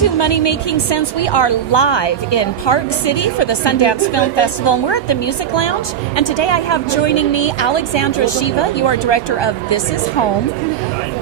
to Money Making Sense. We are live in Park City for the Sundance Film Festival, and we're at the Music Lounge. And today I have joining me Alexandra Shiva. You are director of This Is Home.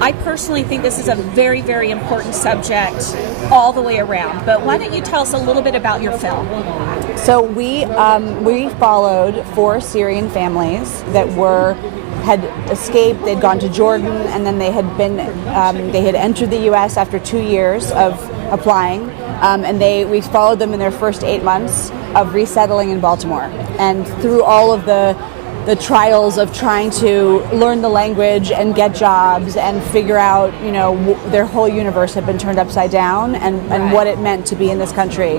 I personally think this is a very, very important subject all the way around. But why don't you tell us a little bit about your film? So we followed 4 Syrian families that had escaped. They'd gone to Jordan, and then they had entered the U.S. after 2 years of applying, and we followed them in their first 8 months of resettling in Baltimore, and through all of the trials of trying to learn the language and get jobs and figure out, their whole universe had been turned upside down, and what it meant to be in this country.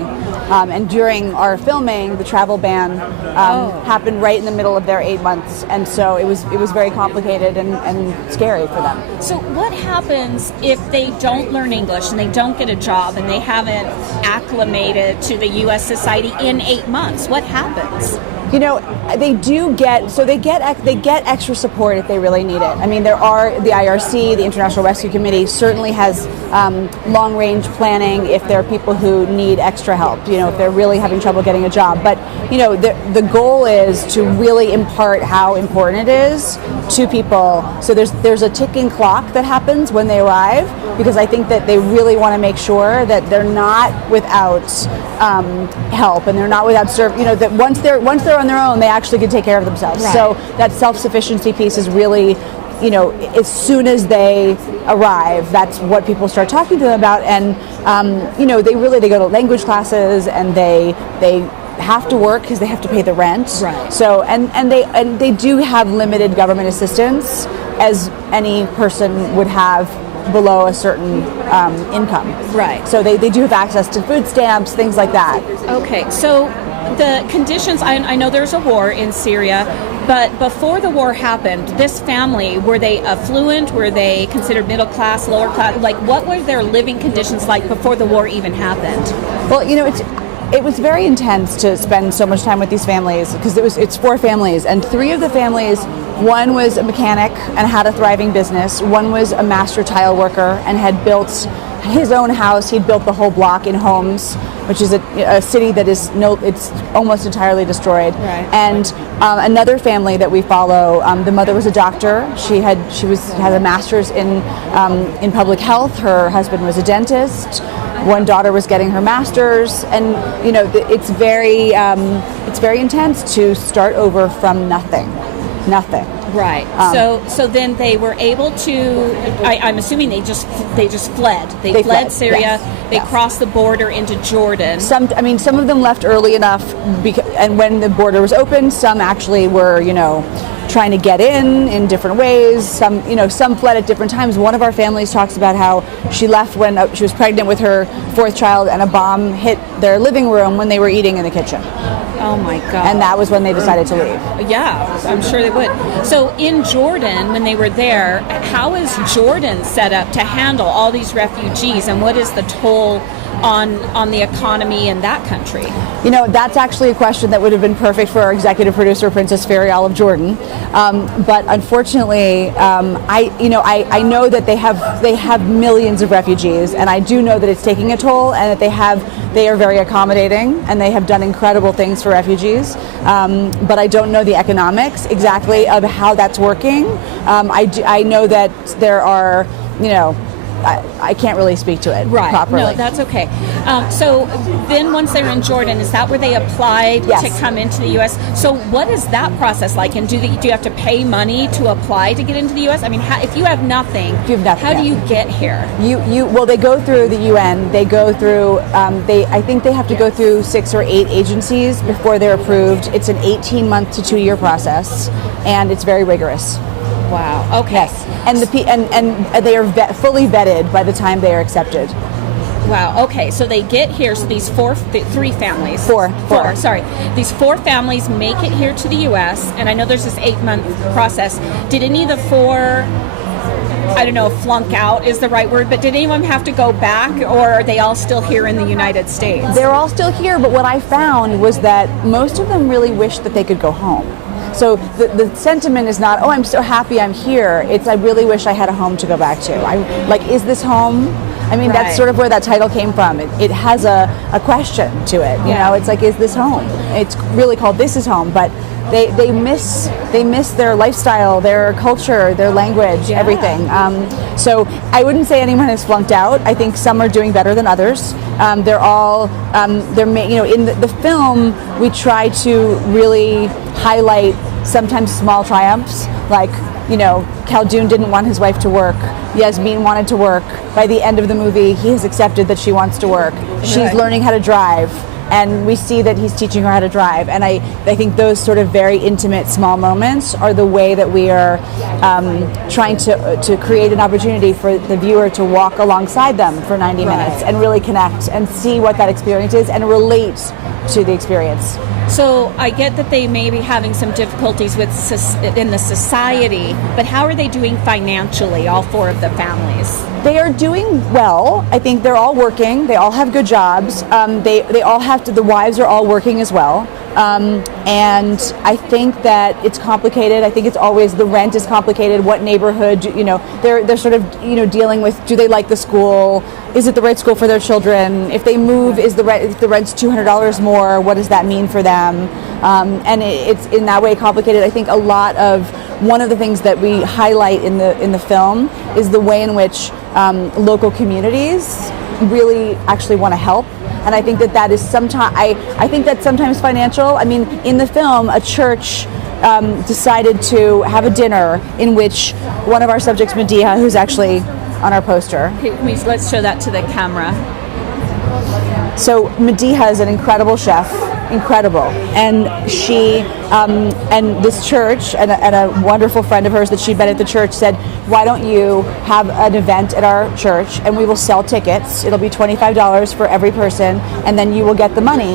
And during our filming, the travel ban happened right in the middle of their 8 months, and so it was very complicated and scary for them. So what happens if they don't learn English and they don't get a job and they haven't acclimated to the U.S. society in 8 months? What happens? They get extra support if they really need it. I mean, there are the IRC, the International Rescue Committee, certainly has long-range planning if there are people who need extra help, if they're really having trouble getting a job. But, the goal is to really impart how important it is to people. So there's a ticking clock that happens when they arrive, because I think that they really want to make sure that they're not without help, and they're not without that once they're on their own, they actually can take care of themselves. Right. So that self-sufficiency piece is really, as soon as they arrive, that's what people start talking to them about. And they go to language classes, and they have to work because they have to pay the rent. Right. So and they do have limited government assistance, as any person would have below a certain income. Right. So they do have access to food stamps, things like that. Okay, so the conditions, I know there's a war in Syria, but before the war happened, this family, were they affluent? Were they considered middle class, lower class? Like, what were their living conditions like before the war even happened? Well, it was very intense to spend so much time with these families, because it's 4 families, and 3 of the families, one was a mechanic and had a thriving business. One was a master tile worker and had built his own house. He'd built the whole block in Homs, which is a city that it's almost entirely destroyed. Right. And another family that we follow, the mother was a doctor. She had a master's in public health. Her husband was a dentist. One daughter was getting her master's, and it's very intense to start over from nothing. Right. So then they were able to. I'm assuming they just fled. They fled Syria. Yes. They crossed the border into Jordan. Some of them left early enough, and when the border was open, some actually were trying to get in different ways. Some fled at different times. One of our families talks about how she left when she was pregnant with her 4th child, and a bomb hit their living room when they were eating in the kitchen. Oh my God. And that was when they decided to leave. Yeah, I'm sure they would. So in Jordan, when they were there, how is Jordan set up to handle all these refugees, and what is the toll on the economy in that country? That's actually a question that would have been perfect for our executive producer, Princess Farial of Jordan. But unfortunately, I know that they have millions of refugees, and I do know that it's taking a toll, and that they are very accommodating, and they have done incredible things for refugees. But I don't know the economics exactly of how that's working. I know that there are, I can't really speak to it properly. No, that's okay. So then once they're in Jordan, is that where they applied to come into the U.S.? So what is that process like? And do you have to pay money to apply to get into the U.S.? I mean, if you have nothing, how do you get here? Well, they go through the UN. They go through, I think they have to go through 6 or 8 agencies before they're approved. It's an 18-month to 2-year process, and it's very rigorous. Wow. Okay. Yes. And they are fully vetted by the time they are accepted. Wow. Okay. So they get here. So these 3 families. Four. Sorry. These 4 families make it here to the U.S. And I know there's this 8-month process. Did any of the 4? I don't know if flunk out is the right word, but did anyone have to go back, or are they all still here in the United States? They're all still here, but what I found was that most of them really wish that they could go home. So the sentiment is not, oh, I'm so happy I'm here. It's, I really wish I had a home to go back to. Is this home? I mean, that's sort of where that title came from. It has a question to it. You know, it's like, is this home? It's really called This Is Home, but they miss their lifestyle, their culture, their language, everything. So I wouldn't say anyone has flunked out. I think some are doing better than others. They're all in the film we try to really highlight sometimes small triumphs, like, you know, Khaldoun didn't want his wife to work. Yasmin wanted to work. By the end of the movie, he has accepted that she wants to work. She's learning how to drive, and we see that he's teaching her how to drive. And I think those sort of very intimate small moments are the way that we are trying to create an opportunity for the viewer to walk alongside them for 90 minutes and really connect and see what that experience is and relate to the experience. So I get that they may be having some difficulties in the society, but how are they doing financially, all four of the families? They are doing well. I think they're all working. They all have good jobs. They all have to. The wives are all working as well. And I think that it's complicated. I think it's always the rent is complicated. What neighborhood? They're sort of dealing with. Do they like the school? Is it the right school for their children? If they move, if the rent's $200 more, what does that mean for them? And it's in that way complicated. I think one of the things that we highlight in the film is the way in which local communities really actually want to help. And I think that is sometimes, I think that's sometimes financial. I mean, in the film, a church decided to have a dinner in which one of our subjects, Medea, who's actually on our poster. Let's show that to the camera. So Medea is an incredible chef, incredible, and she and this church and a wonderful friend of hers that she'd met at the church said, why don't you have an event at our church and we will sell tickets. It'll be $25 for every person, and then you will get the money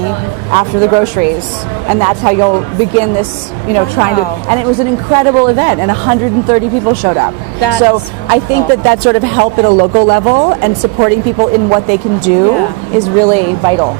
after the groceries, and that's how you'll begin this, trying to. And it was an incredible event, and 130 people showed up. So I think that sort of help at a local level and supporting people in what they can do is really vital.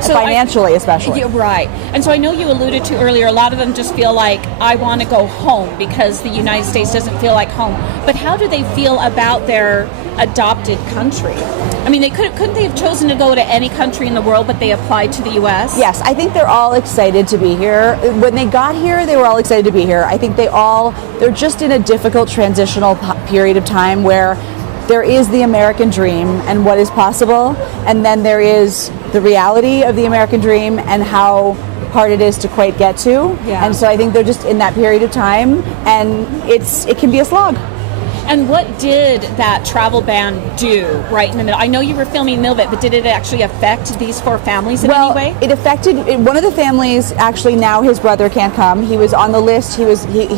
So financially, especially. Yeah, right. And so I know you alluded to earlier, a lot of them just feel like, I want to go home because the United States doesn't feel like home. But how do they feel about their adopted country? I mean, couldn't they have chosen to go to any country in the world, but they applied to the U.S.? Yes, I think they're all excited to be here. When they got here, they were all excited to be here. I think they're just in a difficult transitional period of time where there is the American dream and what is possible, and then there is the reality of the American dream and how hard it is to quite get to. Yeah. And so I think they're just in that period of time, and it can be a slog. And what did that travel ban do right in the middle? I know you were filming in the middle of it, but did it actually affect these four families in any way? It affected one of the families. Actually, now his brother can't come. He was on the list. He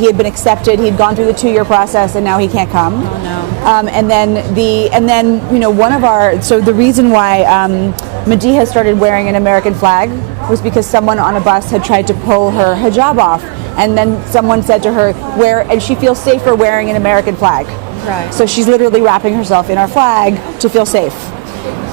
had been accepted. He'd gone through the 2-year process, and now he can't come. Oh no. And then one of our. So the reason why Medea started wearing an American flag was because someone on a bus had tried to pull her hijab off. And then someone said to her, and she feels safer wearing an American flag. Right. So she's literally wrapping herself in our flag to feel safe.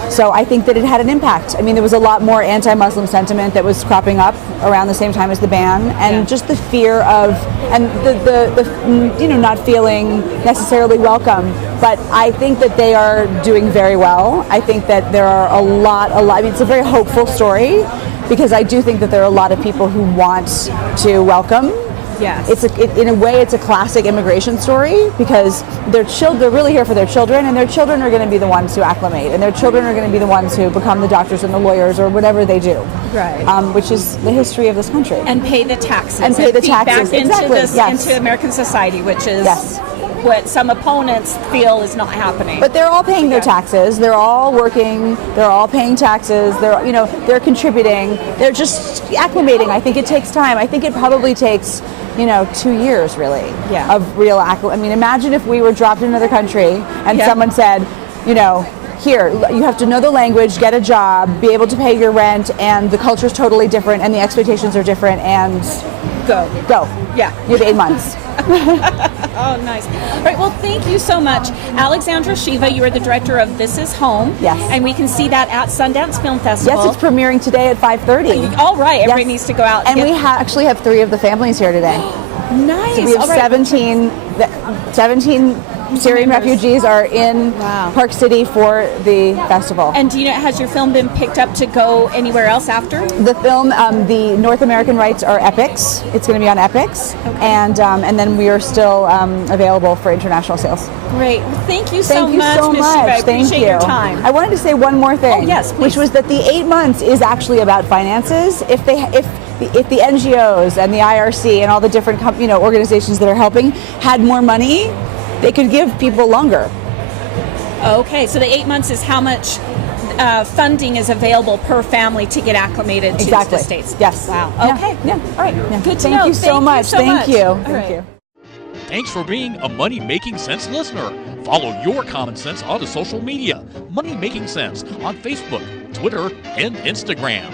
So I think that it had an impact. I mean, there was a lot more anti-Muslim sentiment that was cropping up around the same time as the ban, and just the fear of, and the not feeling necessarily welcome. But I think that they are doing very well. I think that there are a lot. I mean, it's a very hopeful story, because I do think that there are a lot of people who want to welcome. Yes. In a way, it's a classic immigration story, because they're really here for their children, and their children are going to be the ones who acclimate, and their children are going to be the ones who become the doctors and the lawyers or whatever they do. Right. Which is the history of this country. And pay the taxes. And pay the taxes. Back into American society, which is what some opponents feel is not happening. But they're all paying their taxes. They're all working. They're all paying taxes. They're contributing. They're just acclimating. I think it takes time. I think it probably takes 2 years really of real I mean, imagine if we were dropped in another country and someone said, here, you have to know the language, get a job, be able to pay your rent, and the culture's totally different and the expectations are different, and go. Yeah. You have 8 months. Oh, nice. All right, well, thank you so much. Alexandra Shiva, you are the director of This Is Home. Yes. And we can see that at Sundance Film Festival. Yes, it's premiering today at 5:30. All right, everybody needs to go out. And we actually have 3 of the families here today. Nice. So we have 17 Syrian refugees are in Park City for the festival. And do you know, has your film been picked up to go anywhere else after? The film, the North American rights are Epix. It's going to be on Epix, and then we are still available for international sales. Great. Well, thank you so much, Ms. Shiva. I Thank appreciate you. your time. I wanted to say one more thing. Oh, yes, please. Which was that the 8 months is actually about finances. If the NGOs and the IRC and all the different organizations that are helping had more money, they could give people longer. Okay, so the 8 months is how much funding is available per family to get acclimated to the States. Yes. Wow. Okay. Yeah. All right. Yeah. Good to Thank know. You so much. Thank you. Thank you. Thanks for being a Money Making Sense listener. Follow your common sense on the social media. Money Making Sense on Facebook, Twitter, and Instagram.